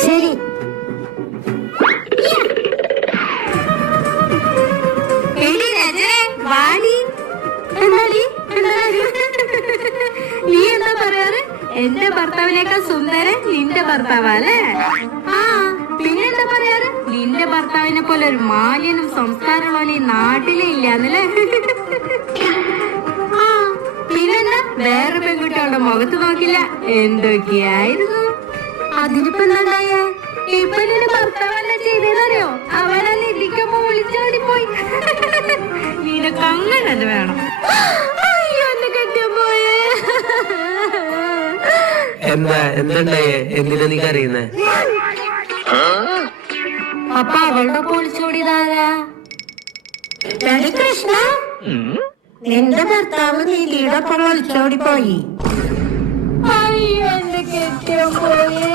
ശരി. നീ എന്താ പറയാറ്? എന്റെ ഭർത്താവിനേക്കാൾ സുന്ദരൻ നിന്റെ ഭർത്താവല്ലേ? ആ, പിന്നെന്താ പറയാറ്? നിന്റെ ഭർത്താവിനെ പോലെ ഒരു മാന്യനും സംസ്കാരമുള്ളവനും ഈ നാട്ടിലേ ഇല്ലാന്നല്ലേ? ആ, പിന്നെന്താ വേറെ പെൺകുട്ടികളുടെ മുഖത്ത് നോക്കില്ല? എന്തൊക്കെയായിരുന്നു? അതിനിപ്പോ എന്താ? ഇപ്പൊ നിന്റെ ഭർത്താവല്ല ചെയ്തതറിയോ? അവനെ നിധിക്കുമ്പോ വിളിച്ചോടിപ്പോയി. നിനക്ക് അങ്ങനെ വേണം. അയ്യോ, എന്നെ കെട്ടിപ്പോയേ. എന്തുണ്ടായേ? എന്തിനാ നീ അറിയുന്നേ? അപ്പൊ അവളുടെ പൊളിച്ചോടിയതാരാ? കൃഷ്ണ, എന്റെ ഭർത്താവ് നീതിയുടെ ഒപ്പം വിളിച്ചോടി പോയി. അയ്യോ, എന്റെ കെട്ടിയോ പോയേ.